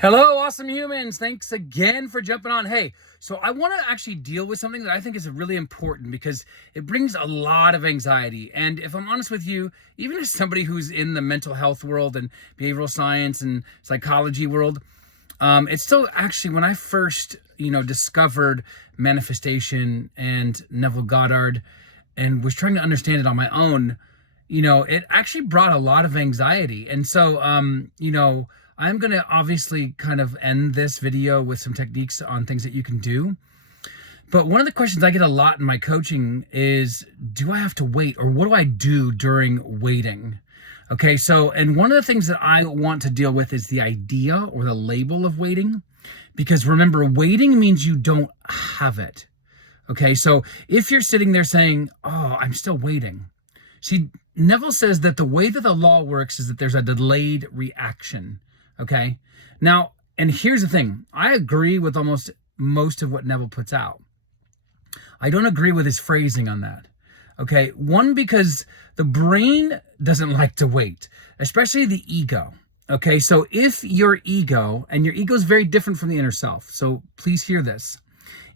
Hello, awesome humans. Thanks again for jumping on. Hey, so I want to actually deal with something that I think is really important because it brings a lot of anxiety. And if I'm honest with you, even as somebody who's in the mental health world and behavioral science and psychology world, it's still actually when I first, discovered manifestation and Neville Goddard and was trying to understand it on my own, it actually brought a lot of anxiety. And so, I'm going to obviously kind of end this video with some techniques on things that you can do. But one of the questions I get a lot in my coaching is, do I have to wait, or what do I do during waiting? Okay, so, and one of the things that I want to deal with is the idea or the label of waiting, because remember, waiting means you don't have it. Okay, so if you're sitting there saying, oh, I'm still waiting. See, Neville says that the way that the law works is that there's a delayed reaction. Okay. Now, and here's the thing. I agree with almost most of what Neville puts out. I don't agree with his phrasing on that. Okay. One, because the brain doesn't like to wait, especially the ego. Okay. So if your ego, and your ego is very different from the inner self. So please hear this.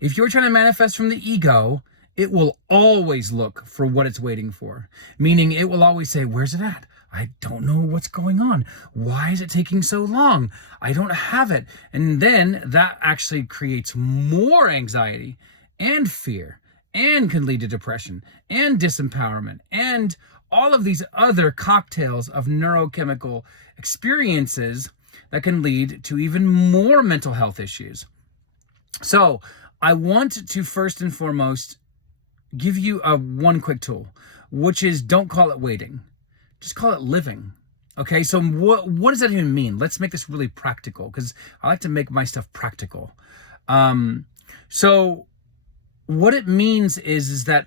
If you're trying to manifest from the ego, it will always look for what it's waiting for. Meaning it will always say, where's it at? I don't know what's going on. Why is it taking so long? I don't have it. And then that actually creates more anxiety and fear and can lead to depression and disempowerment and all of these other cocktails of neurochemical experiences that can lead to even more mental health issues. So I want to first and foremost give you one quick tool, which is don't call it waiting. Just call it living. Okay, so what does that even mean? Let's make this really practical, because I like to make my stuff practical. So what it means is that,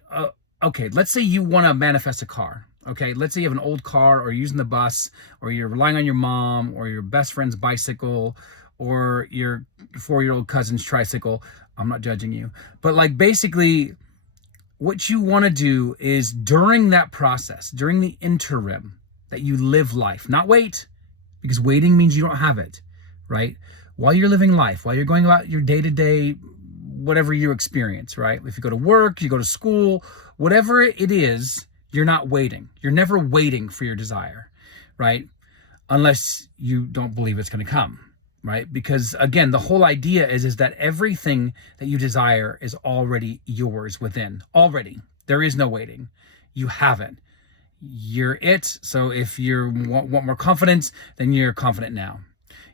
okay, let's say you want to manifest a car. Okay, let's say you have an old car, or you're using the bus, or you're relying on your mom, or your best friend's bicycle, or your 4-year-old cousin's tricycle. I'm not judging you. But like basically, what you want to do is during that process, during the interim, that you live life, not wait, because waiting means you don't have it, right? While you're living life, while you're going about your day-to-day, whatever you experience, right? If you go to work, you go to school, whatever it is, you're not waiting. You're never waiting for your desire, right? Unless you don't believe it's going to come. Right? Because again, the whole idea is that everything that you desire is already yours within. Already. There is no waiting. You have it. You're it. So if you want more confidence, then you're confident now.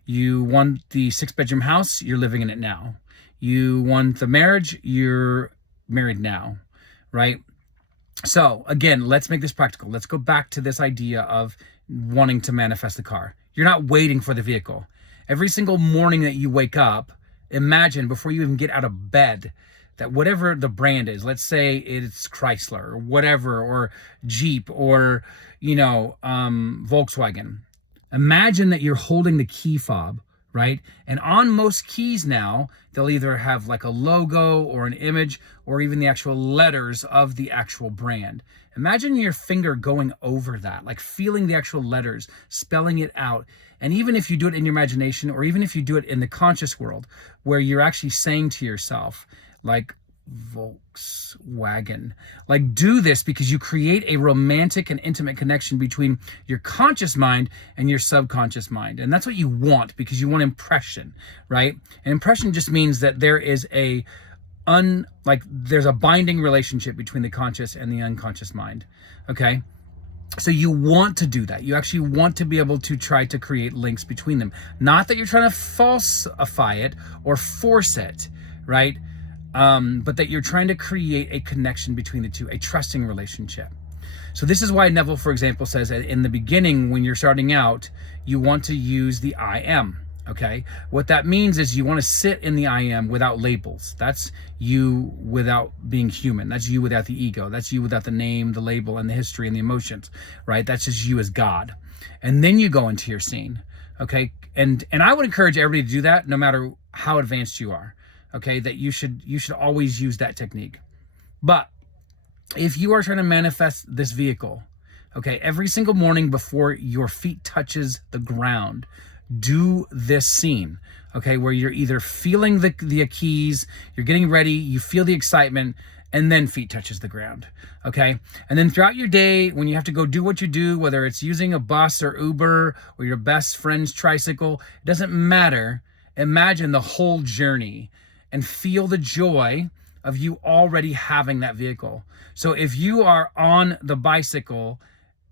You want the 6-bedroom house, you're living in it now. You want the marriage, you're married now. Right? So again, let's make this practical. Let's go back to this idea of wanting to manifest the car. You're not waiting for the vehicle. Every single morning that you wake up, imagine before you even get out of bed that whatever the brand is, let's say it's Chrysler or whatever, or Jeep or, Volkswagen. Imagine that you're holding the key fob, right? And on most keys now, they'll either have like a logo or an image or even the actual letters of the actual brand. Imagine your finger going over that, like feeling the actual letters, spelling it out. And even if you do it in your imagination, or even if you do it in the conscious world, where you're actually saying to yourself, like Volkswagen, like do this because you create a romantic and intimate connection between your conscious mind and your subconscious mind. And that's what you want, because you want impression, right? And impression just means that there is there's a binding relationship between the conscious and the unconscious mind. Okay. So you want to do that. You actually want to be able to try to create links between them. Not that you're trying to falsify it or force it, right? But that you're trying to create a connection between the two, a trusting relationship. So this is why Neville, for example, says that in the beginning, when you're starting out, you want to use the I am. Okay. What that means is you want to sit in the I am without labels. That's you without being human. That's you without the ego. That's you without the name, the label, and the history and the emotions, right? That's just you as God. And then you go into your scene. Okay. And I would encourage everybody to do that, no matter how advanced you are. Okay. That you should always use that technique. But if you are trying to manifest this vehicle, okay, every single morning before your feet touches the ground, do this scene, okay, where you're either feeling the keys, you're getting ready, you feel the excitement, and then feet touches the ground, okay? And then throughout your day, when you have to go do what you do, whether it's using a bus or Uber or your best friend's tricycle, it doesn't matter. Imagine the whole journey and feel the joy of you already having that vehicle. So if you are on the bicycle,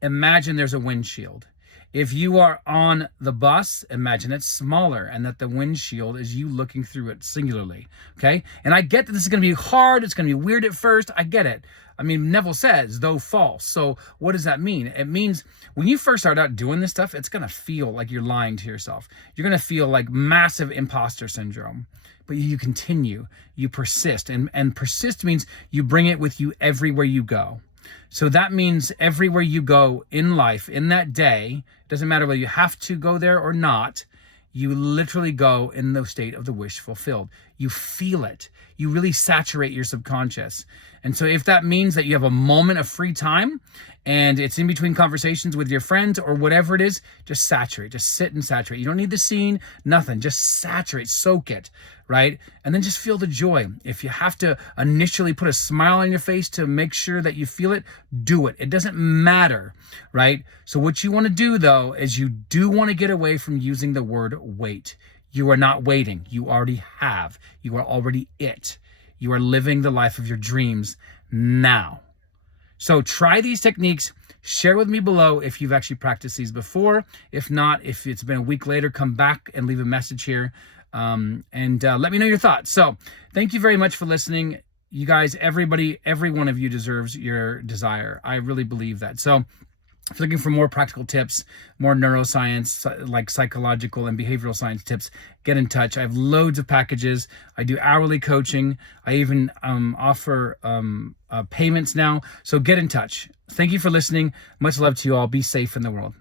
imagine there's a windshield. If you are on the bus, imagine it's smaller and that the windshield is you looking through it singularly, okay? And I get that this is going to be hard. It's going to be weird at first. I get it. I mean, Neville says, though false. So what does that mean? It means when you first start out doing this stuff, it's going to feel like you're lying to yourself. You're going to feel like massive imposter syndrome. But you continue, you persist. And persist means you bring it with you everywhere you go. So that means everywhere you go in life, in that day, doesn't matter whether you have to go there or not, you literally go in the state of the wish fulfilled. You feel it. You really saturate your subconscious. And so if that means that you have a moment of free time and it's in between conversations with your friends or whatever it is, just saturate, just sit and saturate. You don't need the scene, nothing, just saturate, soak it, right? And then just feel the joy. If you have to initially put a smile on your face to make sure that you feel it, do it. It doesn't matter, right? So what you want to do though, is you do want to get away from using the word wait. You are not waiting. You already have. You are already it. You are living the life of your dreams now. So try these techniques. Share with me below if you've actually practiced these before. If not, if it's been a week later, come back and leave a message here and let me know your thoughts. So thank you very much for listening. You guys, everybody, every one of you deserves your desire. I really believe that. So if you're looking for more practical tips, more neuroscience, like psychological and behavioral science tips, get in touch. I have loads of packages. I do hourly coaching. I even offer payments now. So get in touch. Thank you for listening. Much love to you all. Be safe in the world.